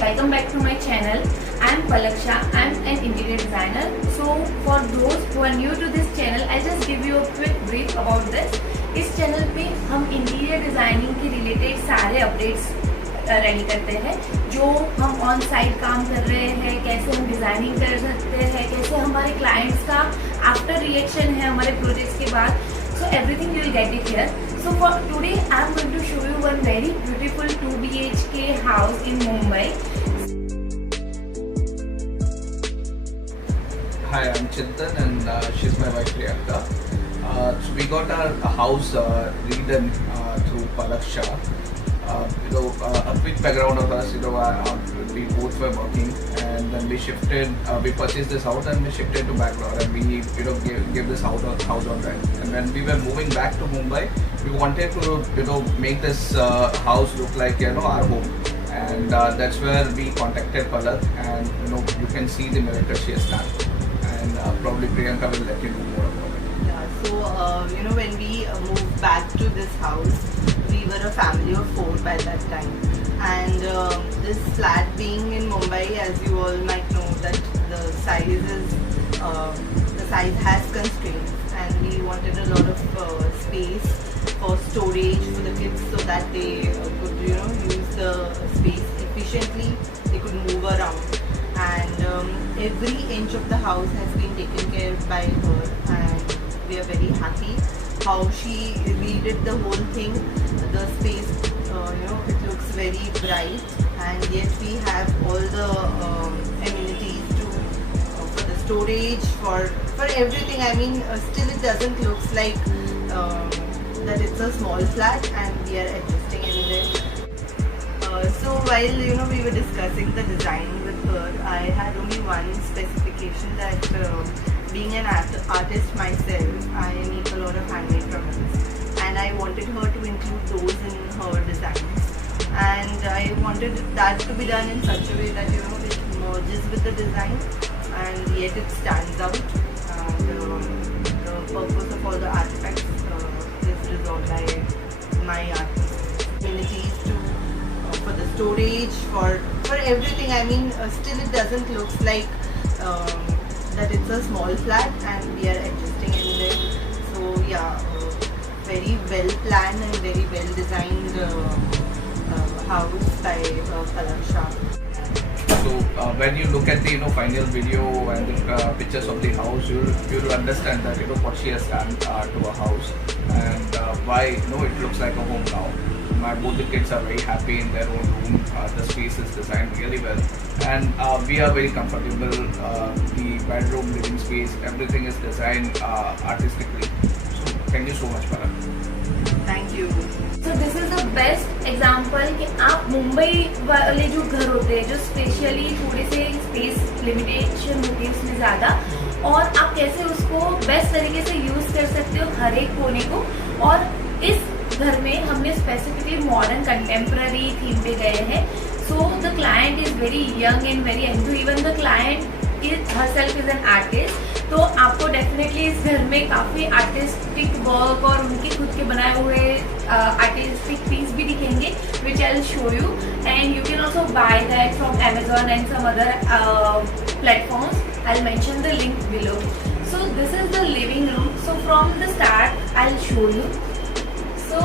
Welcome back to my channel. I am Palaksha. I am an interior designer. So for those who are new to this channel, I'll just give you a quick brief about this. इस channel पे हम interior designing के related सारे updates ready करते हैं, जो हम on site काम कर रहे हैं, कैसे हम डिजाइनिंग कर सकते हैं, कैसे हमारे क्लाइंट्स का आफ्टर रिएक्शन है हमारे प्रोजेक्ट्स के बाद. So everything you will get it here. So for today I am going to show you one very beautiful 2 BHK house in Mumbai. Hi, I'm Chintan and she's my wife Priyanka. So we got our house redone through Palaksha. A quick background of us, we both were working and then we shifted, we purchased this house and we shifted to Bangalore and we gave this house on rent. And when we were moving back to Mumbai, we wanted to make this house look like our home. And that's where we contacted Palak, and you can see the miracle she has done. And probably Priyanka will let you know more about it. Yeah, so when we moved back to this house, we were a family of 4 by that time, and this flat being in Mumbai, as you all might know, that the size has constraints, and we wanted a lot of space for storage for the kids so that they could use the space efficiently, they could move around, and every inch of the house has been taken care of by her, and we are very happy how she redid the whole thing. The space, it looks very bright, and yet we have all the amenities for the storage, for everything. I mean, still it doesn't look like that it's a small flat, and we are adjusting anyway. So while we were discussing the design with her, I had only one specification, that being an artist myself, I make a lot of handmade products, and I wanted her to include those in her designs, and I wanted that to be done in such a way that it merges with the design and yet it stands out. And the purpose of all the artifacts is resolved by my artists. Amenities for the storage, for everything. I mean, still it doesn't look like that it's a small flat, and we are adjusting anyway. So yeah, very well planned and very well designed house by Palaksha. So when you look at the final video and the pictures of the house, you'll understand that what she has done to a house, and why it looks like a home now. Both the kids are very happy in their own room. The space is designed really well, and we are very comfortable. The bedroom, living space, everything is designed artistically. So thank you so much, Palak. Thank you. So this is the best example कि आप मुंबई वाले जो घर होते हैं, जो specially थोड़े से स्पेस लिमिटेशन होती है उसमें ज़्यादा, और आप कैसे उसको बेस्ट तरीके से यूज़ कर सकते हो हर एक कोने को. और इस घर में हमने स्पेसिफिकली मॉडर्न कंटेम्प्ररी थीम पे गए हैं. So the client is very young and very into, even the client is herself is an artist. तो आपको डेफिनेटली इस घर में काफ़ी आर्टिस्टिक वर्क और उनके खुद के बनाए हुए आर्टिस्टिक पीस भी दिखेंगे, which I will show you, and you can also buy that from Amazon and some other platforms. I'll mention the link below. So this is the living room. So from the start I'll show you. So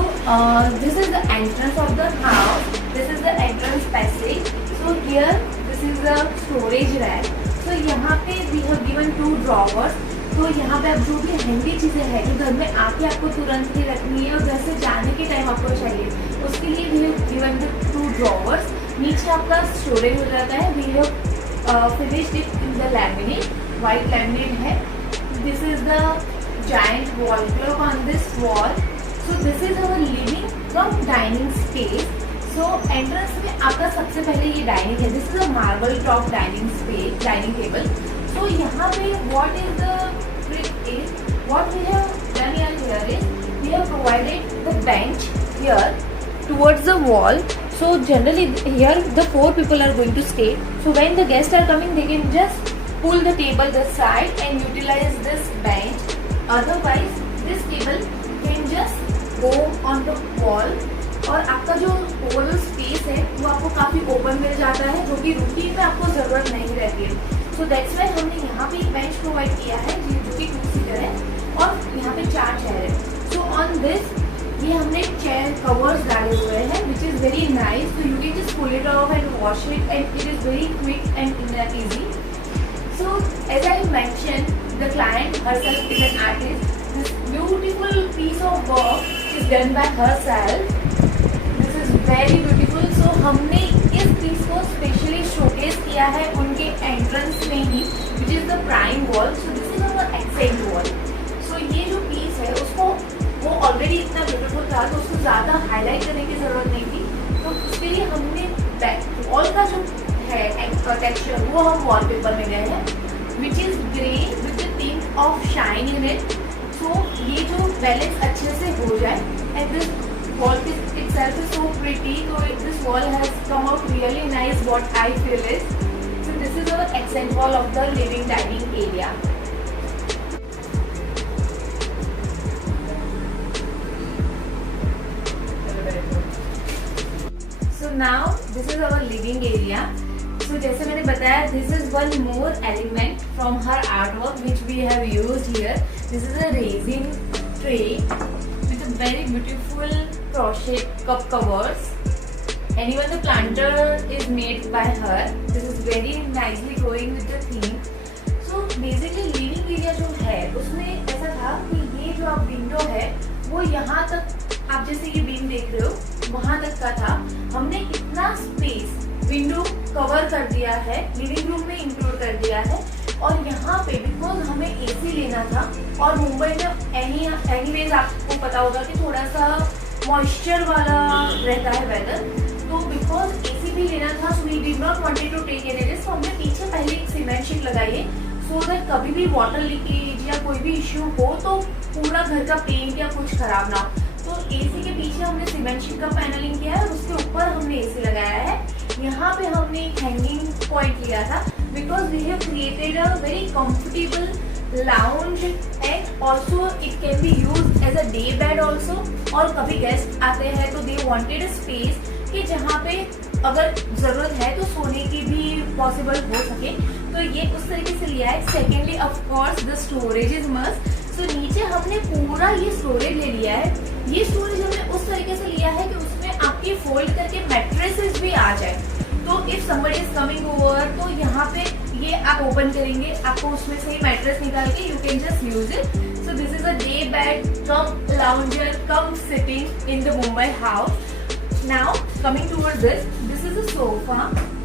this is the entrance of the house. This is the entrance passage. So here this is the storage rack. तो यहाँ पे we have given 2 drawers. तो यहाँ पे आप जो भी handy चीज़ें हैं जो घर में आके आपको तुरंत ही रखनी है और घर से जाने के टाइम आपको चाहिए, उसके लिए we have given the 2 drawers. नीचे आपका स्टोरेज हो जाता है. We have finished it in the laminate, white laminate है. This is the giant wall clock on this wall. So this is our living cum dining space. So entrance में आपका सबसे पहले ये डाइनिंग है. This is a marble top dining space, dining table. So यहाँ पे what is the trick is, what we have done here is we have provided the bench here towards the wall. So generally here the 4 people are going to stay. So when the guests are coming, they can just pull the table this side and utilize this bench. Otherwise this table can just go on the wall. और आपका जो whole space है वो आपको काफी open मिल जाता है, जो कि रूटीन में आपको जरूरत नहीं रहती है। सो दैट्स वाई हमने यहाँ पे एक बेंच प्रोवाइड किया है जो कि 2 सीटर है और यहाँ पे 4 चेयर है। सो ऑन दिस ये हमने चेयर कवर्स डाले हुए हैं which is very nice, so you can just pull it off and wash it and it is very quick and easy. So as I mentioned, the client herself is an artist. This beautiful piece of work is done by herself. This is very beautiful. So हमने इस piece को specially showcase किया है उनके entrance में ही, which is the prime wall. So this is our accent wall. So ये जो piece है उसको वो already इतना beautiful था तो उसको ज़्यादा highlight करने की ज़रूरत नहीं थी, तो उसके लिए हमने back wall का जो है टेक्सचर वो हम वॉलपेपर में गए हैं which is grey with the tint of shine in it. So ये जो बैलेंस अच्छे से हो जाए and this wall itself is so pretty, so this wall has come out really nice. What I feel is, so this is our accent wall of the living dining area. So now this is our living area. So जैसे मैंने बताया, this is one more element from her artwork which we have used here. This is a resin tray with a very beautiful crochet cup covers, and even the planter is made by her. This is very nicely going with the theme. So basically living area जो है उसमें ऐसा था कि ये जो आप window है वो यहाँ तक, आप जैसे ये बीम देख रहे हो वहाँ तक का था। हमने इतना स्पेस विंडो कवर कर दिया है, लिविंग रूम में इंक्लूड कर दिया है, और यहाँ पे बिकॉज हमें एसी लेना था और मुंबई में एनीवेज आपको पता होगा कि थोड़ा सा मॉइस्चर वाला रहता है वेदर, तो बिकॉज एसी भी लेना था, so we did not wanted to take any risk. तो हमने पीछे पहले एक सीमेंट शीट लगाई है सो दैट कभी भी वाटर लीकेज या कोई भी इश्यू हो तो पूरा घर का पेंट या कुछ खराब ना हो। तो एसी के पीछे हमने सीमेंट शीट का पैनलिंग किया है और उसके ऊपर हमने एसी लगाया है। यहाँ पे हमने एक हैंगिंग पॉइंट लिया था because we have created a very comfortable lounge and also it can be use as a day bed also. और कभी गेस्ट आते हैं तो दे वांटेड अ स्पेस कि जहाँ पे अगर जरूरत है तो सोने की भी पॉसिबल हो सके, तो ये उस तरीके से लिया है। Secondly of course the storage is must. So नीचे हमने पूरा ये स्टोरेज ले लिया है। ये स्टोरेज हमने उस तरीके से लिया है कि उसमें आपकी फोल्ड करके मैट्रेसेस भी आ जाए, तो if somebody is coming over तो यहाँ पे ये आप ओपन करेंगे, आपको उसमें से ही मैट्रेस निकाल के you can just use it. So this is a day bed come lounger come sitting in the Mumbai house. Now coming towards this is a sofa.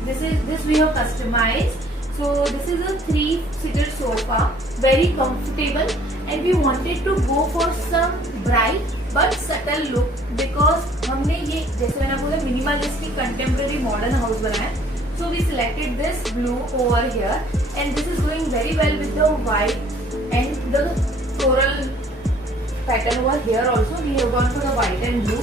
This we have customized. So this is a 3-seater sofa, very comfortable, and we wanted to go for some bright but subtle look because हमने ये जैसे मैंने बोला minimalistic contemporary modern house बनाया. So we selected this blue over here, and this is going very well with the white and the floral pattern over here also. We have gone for the white and blue.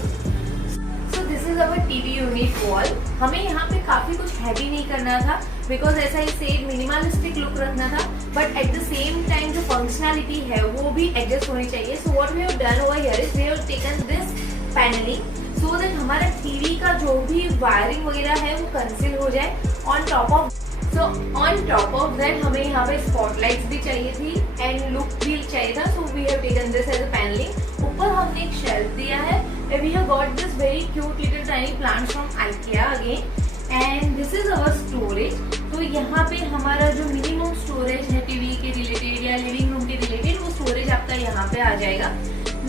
This is our TV unit wall. हमें यहाँ पे काफी कुछ heavy नहीं करना था because ऐसा ही से मिनिमलिस्टिक लुक रखना था, but at the same time जो फंक्शनैलिटी है वो भी एडजस्ट होनी चाहिए। So what we have done over here is we have taken this panelling so that हमारा टीवी का जो भी वायरिंग वगैरह है वो कंसील हो जाए। ऑन टॉप ऑफ दैट हमें यहाँ पे स्पॉटलाइट्स भी चाहिए थी एंड लुक भी चाहिए था, so we have taken this as a panelling. ऊपर हमने एक शेल्फ दिया है and we have got this very cute little tiny plants from IKEA again, and this is our storage. तो यहाँ पे हमारा जो मिनिमम स्टोरेज है टीवी के रिलेटेड या लिविंग रूम के रिलेटेड वो स्टोरेज आपका यहाँ पे आ जाएगा।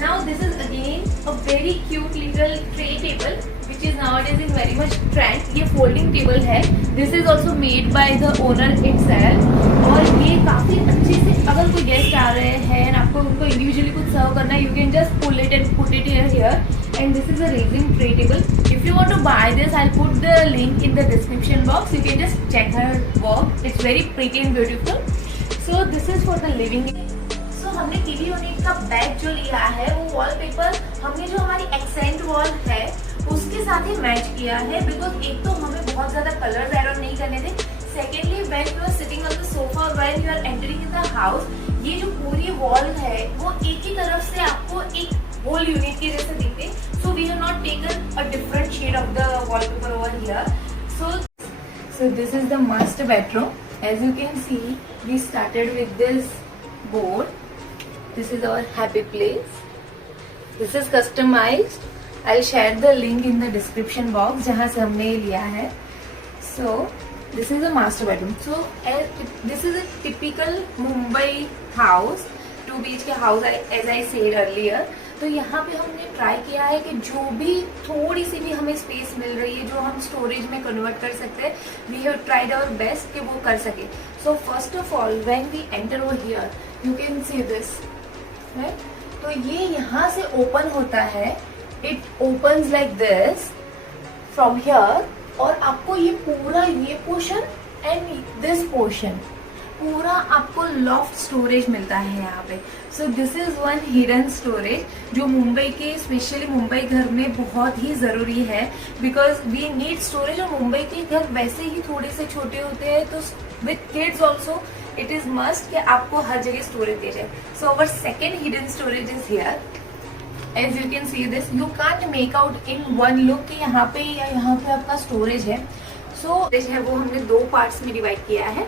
Now this is again a very cute little tray table which is nowadays in very much trend. ये folding table है. This is also made by the owner itself. और ये काफी अच्छे से अगर कोई गेस्ट आ रहे हैं और आपको उनको इंडिविजुअली कुछ सर्व करना है, you can just pull it and put it here. And this is a resin tray table. If you want to buy this, I'll put the link in the description box. You can just check her work. It's very pretty and beautiful. So this is for the living. So हमने TV unit का back जो लिया है वो wallpaper हमने जो हमारी accent wall है उसके साथ ही मैच किया है बिकॉज एक तो हमें बहुत ज्यादा कलर्स ऐड ऑन नहीं करने थे। Secondly when you are sitting on the sofa when you are entering in the house, ये जो पूरी वॉल है वो एक ही तरफ से आपको एक होल यूनिट के जैसे दिखते, so we have not taken a different shade of the wallpaper over here. So this is the master bedroom. As you can see, we started with this board. This is our happy place. This is customized. I'll share the link in the description box जहाँ से हमने ये लिया है. So this is a master bedroom. So this is a typical Mumbai house, 2 BHK house, as I said earlier. तो यहाँ पे हमने ट्राई किया है कि जो भी थोड़ी सी भी हमें स्पेस मिल रही है जो हम स्टोरेज में कन्वर्ट कर सकते हैं, we have tried our best कि वो कर सके. So first of all when we enter over here, you can see this, right. तो ये यहाँ से ओपन होता है. It opens like this from here, और आपको ये पूरा ये पोर्शन एंड दिस पोर्शन पूरा आपको लॉफ्ट स्टोरेज मिलता है यहाँ पे. सो this is one hidden storage जो मुंबई के, स्पेशली मुंबई घर में बहुत ही ज़रूरी है, बिकॉज वी नीड स्टोरेज. और मुंबई के घर वैसे ही थोड़े से छोटे होते हैं, तो with kids also it is must कि आपको हर जगह स्टोरेज दे जाए. So our second hidden storage is here. As you can see this, you can't make out in one look कि यहाँ पे या यहाँ पे आपका स्टोरेज है. सो है वो हमने 2 पार्ट्स में डिवाइड किया है.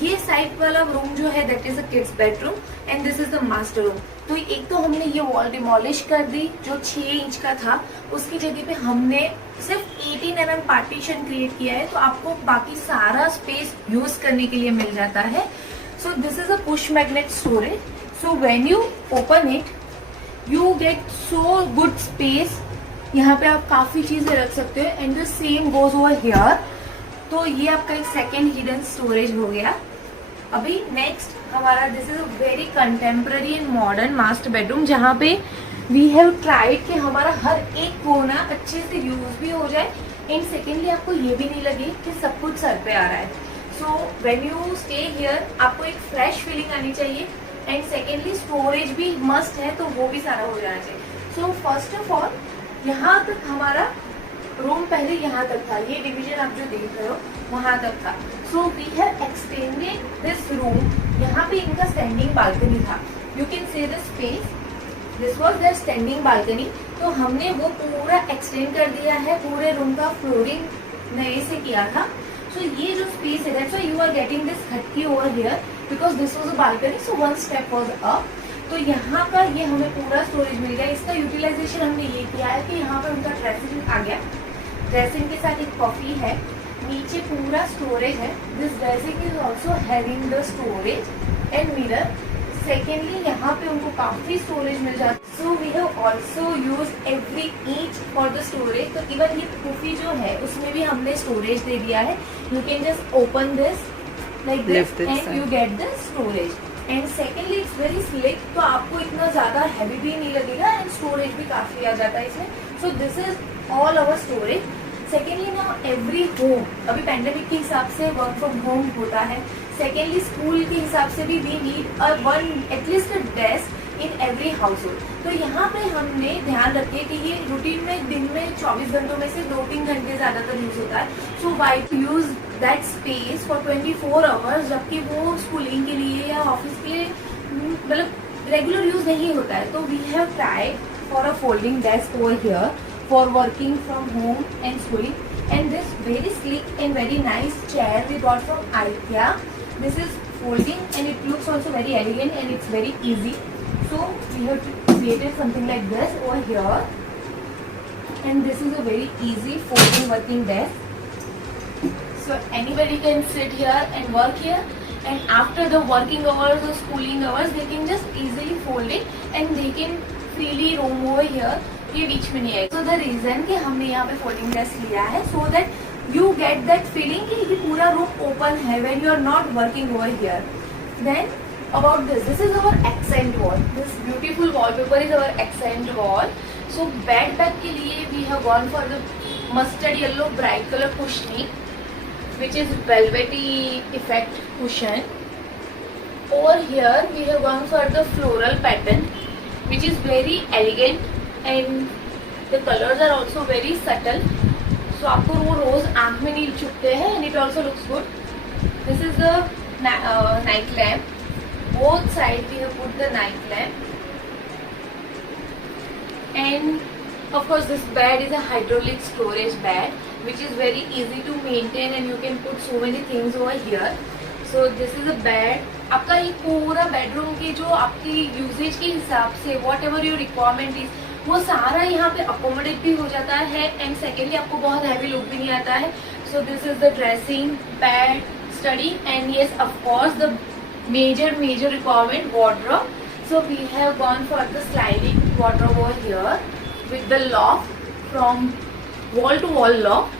ये साइड वाला रूम जो है that is a kids bedroom and this is the master room. तो एक तो हमने ये वॉल डिमोलिश कर दी जो 6 इंच का था, उसकी जगह पे हमने सिर्फ 18 mm पार्टीशन क्रिएट किया है, तो आपको बाकी सारा स्पेस यूज करने के लिए मिल जाता है. So this is a push magnet storage. So when you open it you get so good space. यहाँ पे आप काफी चीजें रख सकते हो and the same goes over here. तो ये आपका एक सेकेंड हिडन स्टोरेज हो गया. अभी नेक्स्ट हमारा this is a very contemporary and modern master bedroom जहाँ पे वी हैव ट्राइड कि हमारा हर एक कोना अच्छे से यूज भी हो जाए एंड सेकेंडली आपको ये भी नहीं लगे कि सब कुछ सर पे आ रहा है. So when you stay here आपको एक फ्रेश फीलिंग आनी चाहिए एंड सेकेंडली स्टोरेज भी मस्ट है, तो वो भी सारा हो जाना चाहिए. सो फर्स्ट ऑफ ऑल यहाँ तक हमारा रूम पहले यहाँ तक था, ये डिवीजन आप जो देख रहे हो वहां तक था. So we have extended this room. यहाँ पे इनका स्टैंडिंग बालकनी था. You can see the space, this was their standing balcony. तो हमने वो पूरा एक्सटेंड कर दिया है, पूरे रूम का फ्लोरिंग नए से किया था. सो ये जो स्पेस है that's why you are getting this खटकी over here because this was a balcony. So 1 step was up. तो यहाँ का ये हमें पूरा स्टोरेज मिल गया. इसका यूटिलाइजेशन हमने ये किया है कि यहाँ पर उनका ड्रेसिंग आ गया. ड्रेसिंग के साथ एक कॉफी है, नीचे पूरा स्टोरेज है. This dressing is also having the storage and mirror. Secondly यहाँ पे उनको काफी स्टोरेज मिल जाता है. So we have also use every inch for the storage. तो इवन ये कुफी जो है उसमें भी हमने स्टोरेज दे दिया है. You can just open this like this and you get the storage. And secondly it's very slick, तो आपको इतना ज्यादा हैवी भी नहीं लगेगा एंड स्टोरेज भी काफी आ जाता है इसमें. सो this is all our storage. Secondly ना एवरी होम, अभी पैंडेमिक के हिसाब से वर्क फ्रॉम होम होता है. सेकेंडली स्कूल के हिसाब से भी we need one at least a desk in every household. तो यहाँ पे हमने ध्यान रखे कि ये रूटीन में दिन में 24 घंटों में से 2-3 घंटे ज्यादातर यूज होता है. So why to use that space for 24 hours, जबकि वो स्कूलिंग के लिए या ऑफिस के लिए मतलब रेगुलर यूज नहीं होता है. तो we have tried for a folding desk over here for working from home and schooling, and this very sleek and very nice chair we got from IKEA. This is folding and it looks also very elegant and it's very easy. So we have created something like this over here, and this is a very easy folding working desk. So anybody can sit here and work here, and after the working hours or schooling hours they can just easily fold it and they can freely roam over here. ये बीच में नहीं है. So the reason कि हमने यहाँ पे folding desk लिया है so that you get that feeling कि ये पूरा रूम ओपन है when you are not working over here. Then about this is our accent wall. This beautiful wallpaper is our accent wall. So bed back के लिए we have gone for the mustard yellow bright colour cushioning which is velvety effect cushion. Over here we have gone for the floral pattern which is very elegant and the colors are also very subtle. So आपको वो रोज आँख में नहीं चुभते हैं and it also looks good. This is the night lamp. Both sides we have put the night lamp and Of course, this bed is a hydraulic storage bed, which is very easy to maintain and you can put so many things over here. So this is a bed. आपका ये पूरा bedroom की जो आपकी usage के हिसाब से what ever your requirement is, वो सारा यहाँ पे अकोमोडेट भी हो जाता है. एंड सेकेंडली आपको बहुत हैवी लुक भी नहीं आता है. So this is the dressing, bed, study and yes of course the major requirement, wardrobe. So we have gone for the sliding wardrobe over here with the lock from wall to wall lock.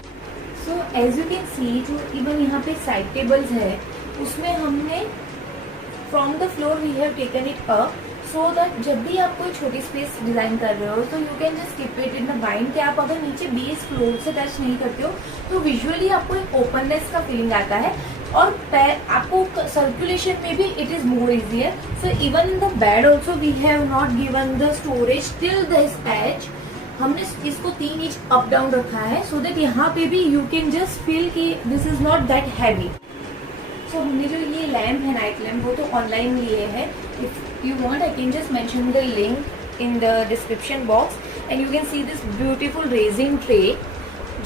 So as you can see, जो even यहाँ पे side tables है, उसमें हमने from the floor we have taken it up so that जब भी आप कोई छोटी स्पेस डिजाइन कर रहे हो तो you can just keep it in the mind कि आप अगर नीचे बेस फ्लोर से टच नहीं करते हो तो विजुअली आपको एक ओपननेस का फीलिंग आता है और पैर आपको सर्कुलेशन में भी it is more easier. So even in the bed also we have not given the storage till this edge. हमने इसको 3 इंच अप डाउन रखा है सो दैट यहाँ पे भी यू कैन जस्ट फील कि this is not that heavy. So हमने जो ये लैम्प है, नाइट लैम्प, वो तो ऑनलाइन लिए हैं. If you want I can just mention the link in the description box and you can see this beautiful raising tray.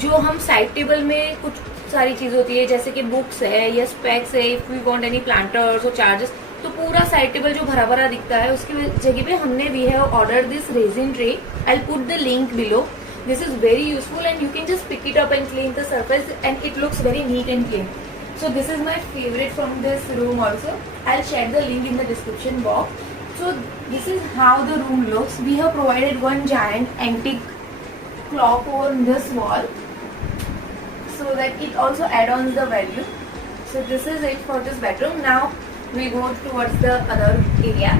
जो हम साइड टेबल में कुछ सारी चीज़ होती है जैसे कि बुक्स है या स्पेक्स है, if we want any planters और चार्जेस, तो पूरा साइड टेबल जो भरा भरा दिखता है उसकी जगह पे हमने we have order this resin tray. I put the link below. This is very useful and you can just pick it up and clean the surface and it looks very neat and clean. So this is my favorite from this room also. I'll share the link in the description box. So this is how the room looks. We have provided one giant antique clock on this wall so that it also adds the value. So this is it for this bedroom. Now we go towards the other area.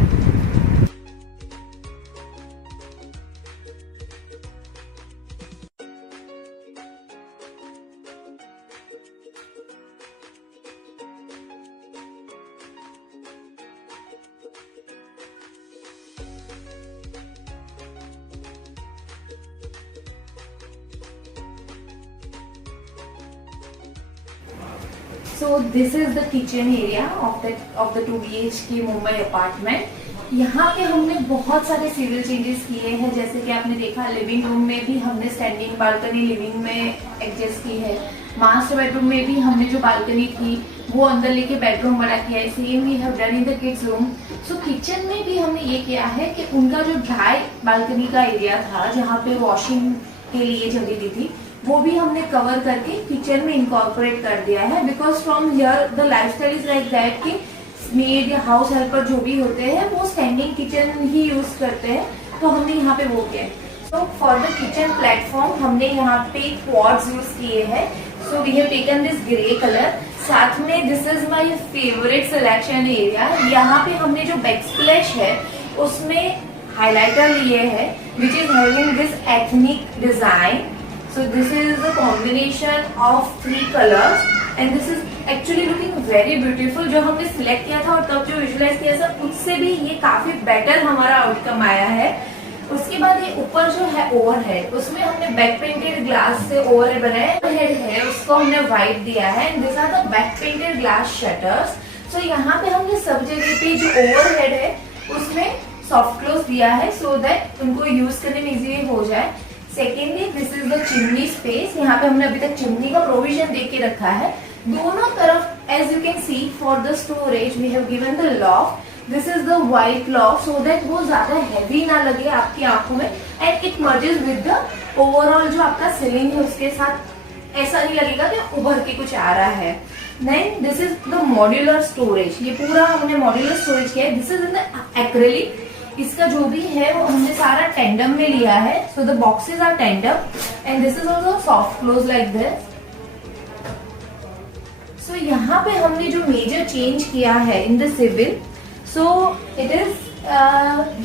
So this is the kitchen area of the 2 BHK Mumbai apartment. यहाँ पे हमने बहुत सारे civil changes किए हैं. जैसे कि आपने देखा लिविंग रूम में भी हमने स्टैंडिंग बालकनी लिविंग में एडजस्ट की है. मास्टर बेडरूम में भी हमने जो बालकनी थी वो अंदर लेके बेडरूम बना किया है. Same we have done in the kids room. So kitchen में भी हमने ये किया है कि उनका जो ड्राई बालकनी का एरिया था जहाँ पे वॉशिंग के लिए जगह दी थी वो भी हमने कवर करके किचन में इनकॉर्पोरेट कर दिया है. Because from here the lifestyle is like that कि मेड या हाउस हेल्पर जो भी होते हैं वो स्टैंडिंग किचन ही यूज करते हैं, तो हमने यहाँ पे वो किया है. So for the kitchen platform हमने यहाँ पे क्वाड्स यूज किए हैं. So we have taken this grey colour. साथ में this is my favourite selection area. यहाँ पे हमने जो बैकस्प्लैश है उसमें हाइलाइटर लिए है which is having this ethnic design. So this is the combination of 3 colors and this is actually looking very beautiful. जो हमने सिलेक्ट किया था और तब जो विजुअलाइज किया था उससे भी ये काफी बेटर हमारा आउटकम आया है. उसके बाद ये ऊपर जो है ओवरहेड, उसमें हमने बैक पेंटेड ग्लास से ओवरहेड बनाया. ओवरहेड है उसको हमने व्हाइट दिया है and this are the back painted glass shutters. So यहाँ पे हमने सब जगह पे जो ओवरहेड है उसमें सॉफ्ट क्लोज दिया है सो दैट उनको यूज करने में इजी हो जाए. Secondly this is the chimney space. यहाँ पे हमने अभी तक चिमनी का प्रोविजन दे के रखा है. दोनों तरफ as you can see for the storage we have given the lock. This is the white lock so that वो ज्यादा हैवी ना लगे आपकी आंखों में and it merges with the overall जो आपका सीलिंग है उसके साथ. ऐसा नहीं लगेगा कि उभर के कुछ आ रहा है. Then this is the modular storage. ये पूरा हमने मॉड्यूलर स्टोरेज किया है. This is in the acrylic. इसका जो भी है वो हमने सारा टेंडम में लिया है. So the boxes are tandem and this is also soft close like this. So यहाँ पे हमने जो मेजर चेंज किया है in the civil, so it is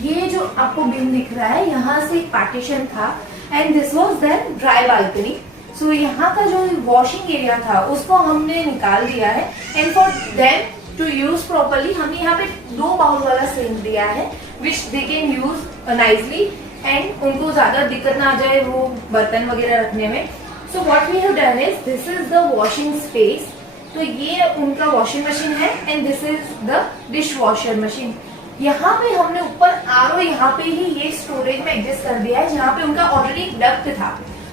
ये जो आपको बीम दिख रहा है यहाँ से एक पार्टीशन था and this was then dry balcony. So यहाँ का जो वॉशिंग एरिया था उसको हमने निकाल दिया है and for them to use properly हमने यहाँ पे 2 बाउल वाला सिंक दिया है which they can use nicely and उनको ज्यादा दिक्कत ना आ जाए वो बर्तन वगैरह रखने में. So what we have done is this is the washing space. तो ये उनका वॉशिंग मशीन है and this is the dishwasher machine. यहाँ पे हमने ऊपर आरओ यहाँ पे ही ये स्टोरेज में एडजस्ट कर दिया है, जहाँ पे उनका ऑलरेडी डक्ट था।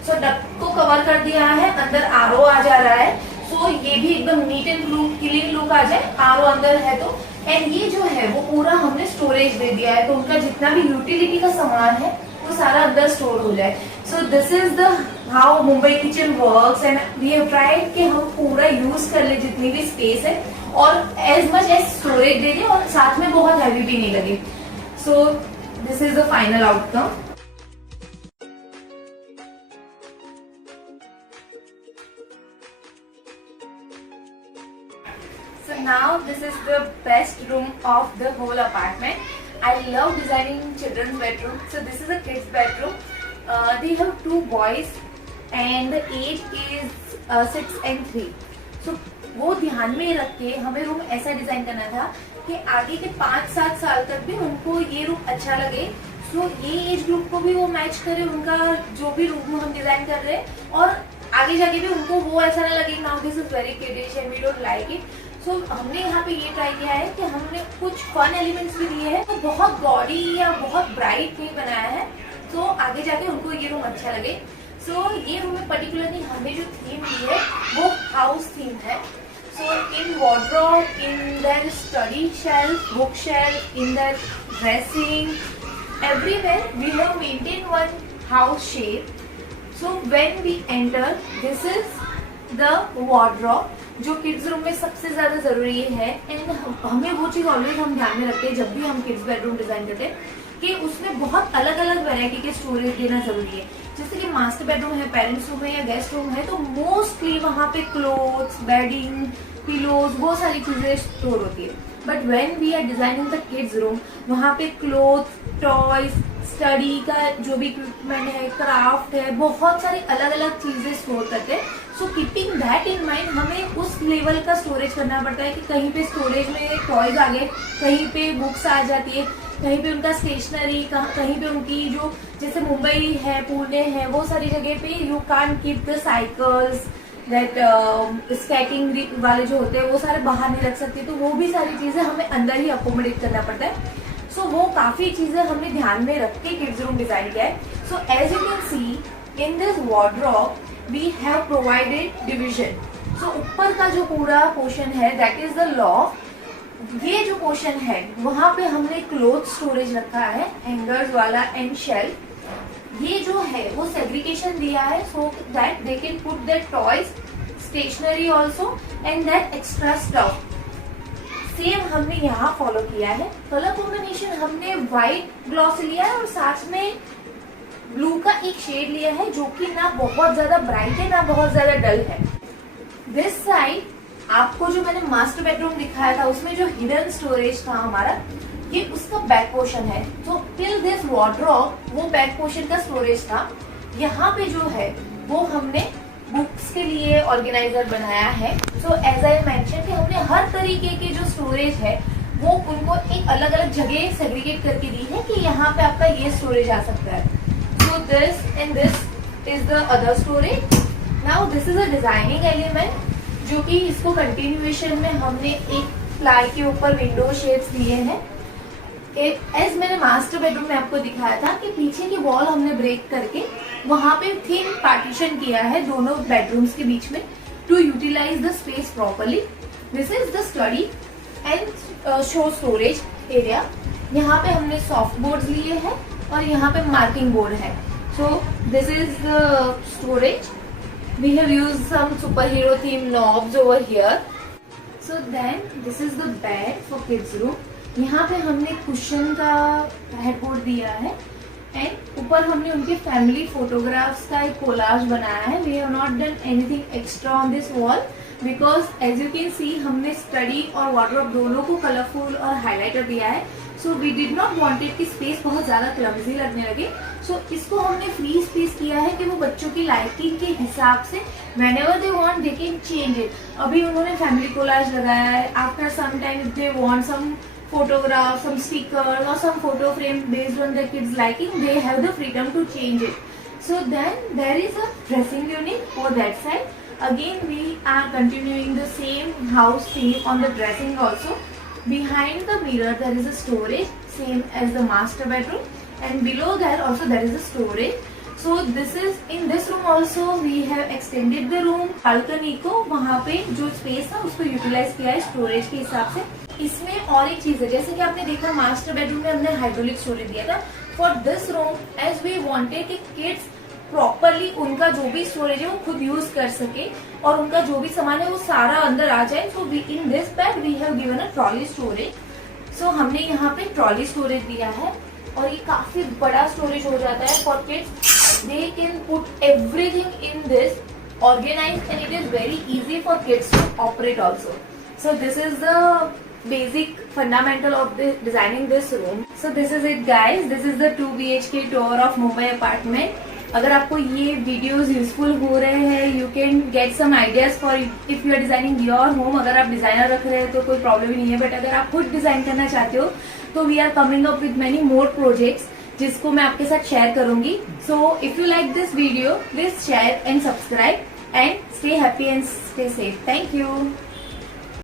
सो डक्ट को कवर कर दिया है, अंदर आरओ आ जा रहा है। सो ये भी एकदम नीट एंड क्लीन लुक आ जाए, आरओ अंदर है तो। एंड ये जो है वो पूरा हमने स्टोरेज दे दिया है, तो उनका जितना भी यूटिलिटी का सामान है वो सारा अंदर स्टोर हो जाए। So this is the how Mumbai kitchen works and we have tried कि हम पूरा यूज कर ले जितनी भी स्पेस है और एज मच एज स्टोरेज दे दें और साथ में बहुत हैवी भी नहीं लगे। सो this is the final outcome. So now this is the best room of the whole apartment. I love designing children's bedroom. So this is a kids bedroom. They have 2 boys and the age is 6 and 3. So वो ध्यान में रख के हमें room ऐसा design करना था कि आगे के 5-7 साल तक भी उनको ये रूम अच्छा लगे। सो ये एज ग्रुप को भी वो मैच करे, उनका जो भी रूम हम डिजाइन कर रहे हैं, और आगे जाके भी उनको वो ऐसा ना लगे now this is very kiddish and we don't like it. So हमने यहाँ पे ये ट्राई किया है कि हमने कुछ फन एलिमेंट्स भी दिए हैं, तो बहुत गॉडी या बहुत ब्राइट नहीं बनाया है, तो आगे जाके उनको ये रूम अच्छा लगे। सो ये रूम में पर्टिकुलरली हमें जो थीम दी है वो हाउस थीम है। सो इन wardrobe, in their study shelf, book shelf, in their dressing, everywhere we have maintained one house shape. So when we enter, this is the wardrobe जो किड्स रूम में सबसे ज्यादा जरूरी है। एंड हमें वो चीज ऑलवेज हम ध्यान में रखते हैं जब भी हम किड्स बेडरूम डिजाइन करते हैं कि उसमें बहुत अलग अलग वैरायटी के स्टोरेज देना जरूरी है। जैसे कि मास्टर बेडरूम है, पेरेंट्स रूम है या गेस्ट रूम है, तो मोस्टली वहाँ पे क्लोथ्स, बेडिंग, पिलोज, वो सारी चीजें स्टोर होती है। But when we are designing the kids room, वहाँ पे क्लोथ, टॉयज, स्टडी का जो भी इक्विपमेंट है, क्राफ्ट है, बहुत सारी अलग अलग चीजें स्टोर करते हैं। So keeping that in mind हमें उस लेवल का स्टोरेज करना पड़ता है कि कहीं पे स्टोरेज में टॉयज आ गए, कहीं पे बुक्स आ जाती है, कहीं पे उनका स्टेशनरी, कहीं पे उनकी जो जैसे मुंबई है, पुणे है, वो सारी जगह पे you can't keep the cycles, that skating वाले जो होते हैं वो सारे बाहर नहीं रख सकते, तो वो भी सारी चीजें हमें अंदर ही अकोमोडेट करना पड़ता है। सो वो काफी चीजें हमने ध्यान में रख के किड्स रूम डिजाइन किया है। So as you can see in this wardrobe we have provided division. So ऊपर का जो पूरा पोर्शन है that is the loft. ये जो पोर्शन है वहाँ पे हमने क्लोथ स्टोरेज रखा है, हैंगर्स वाला एंड शेल्फ। ये जो है वो सेग्रीगेशन दिया है so that they can put their toys, stationery also and that extra stuff. Same हमने यहाँ फॉलो किया है। कलर कॉम्बिनेशन हमने व्हाइट ग्लॉस लिया है और साथ में ब्लू का एक शेड लिया है जो कि ना बहुत ज्यादा ब्राइट है ना बहुत ज्यादा डल है। दिस साइड आपको जो मैंने मास्टर बेडरूम दिखाया था उसमें जो हिडन स्टोरेज था हमारा, ये उसका बैक पोर्शन है। तो टिल दिस wardrobe वो बैक पोर्शन का स्टोरेज था। यहाँ पे जो है वो हमने बुक्स के लिए ऑर्गेनाइजर बनाया है। सो एज आई मेंशन कि हमने हर तरीके के जो स्टोरेज है वो उनको एक अलग अलग जगह सेग्रीगेट करके दी है कि यहाँ पे आपका ये स्टोरेज आ सकता है। So this and this is the other storage. Now this is a designing element जो कि इसको कंटिन्यूएशन में हमने एक प्लाई के ऊपर विंडो शेप्स दिए हैं। एज मैंने मास्टर बेडरूम में आपको दिखाया था कि पीछे की वॉल हमने ब्रेक करके वहां पे थिन पार्टीशन किया है दोनों बेडरूम्स के बीच में to utilise the space properly. This is the study and show storage area. यहाँ पे हमने सॉफ्ट बोर्ड लिए हैं और यहाँ पे मार्किंग बोर्ड है। So this is the storage. We have used some superhero theme knobs over here. So then this is the bed for kids room. यहाँ पे हमने कुशन का हेडबोर्ड दिया है एंड ऊपर हमने उनके फैमिली फोटोग्राफ्स का एक कोलाज बनाया है। We have not done anything extra on this wall because as you can see हमने स्टडी और वार्डरोब दोनों को कलरफुल और हाईलाइटर दिया है। So we did not wanted कि स्पेस बहुत ज्यादा क्लमजी लगने लगे। सो इसको हमने फ्री स्पेस किया है कि वो बच्चों की लाइकिंग के हिसाब से whenever they want they can change it. अभी उन्होंने फैमिली कोलाज लगाया है। After some time if they want some photographs, some stickers or some photo frame based on their kids liking, they have the freedom to change it. So then there is a dressing unit for that side. Again we are continuing the same house theme on the dressing also. Behind the mirror there is a storage same as the master bedroom, and below there also there is a storage. So this is in this room also we have extended the room, balcony को वहाँ पे जो space था उसको utilise किया है storage के हिसाब से. इसमें और एक चीज है, जैसे कि आपने देखा मास्टर बेडरूम में हमने हाइड्रोलिक स्टोरेज दिया था. For this room as we wanted कि किड्स प्रॉपरली उनका जो भी स्टोरेज है वो खुद यूज कर सके और उनका जो भी सामान है वो सारा अंदर आ जाए. So in this bed we have given a trolley storage. So हमने यहाँ पे ट्रॉली स्टोरेज दिया है और ये काफी बड़ा स्टोरेज हो जाता है for kids. They can put everything in this organised and it is very easy for kids to operate also. So this is the basic fundamental of the designing this room. So this is it guys, this is the 2 BHK tour of Mumbai apartment. अगर आपको ये videos useful हो रहे हैं, you can get some ideas for if you are designing your home. अगर आप designer रख रहे हैं तो कोई प्रॉब्लम ही नहीं है, बट अगर आप खुद डिजाइन करना चाहते हो तो we are coming up with many more projects जिसको मैं आपके साथ शेयर करूंगी. So if you like this video please share and subscribe and stay happy and stay safe. Thank you.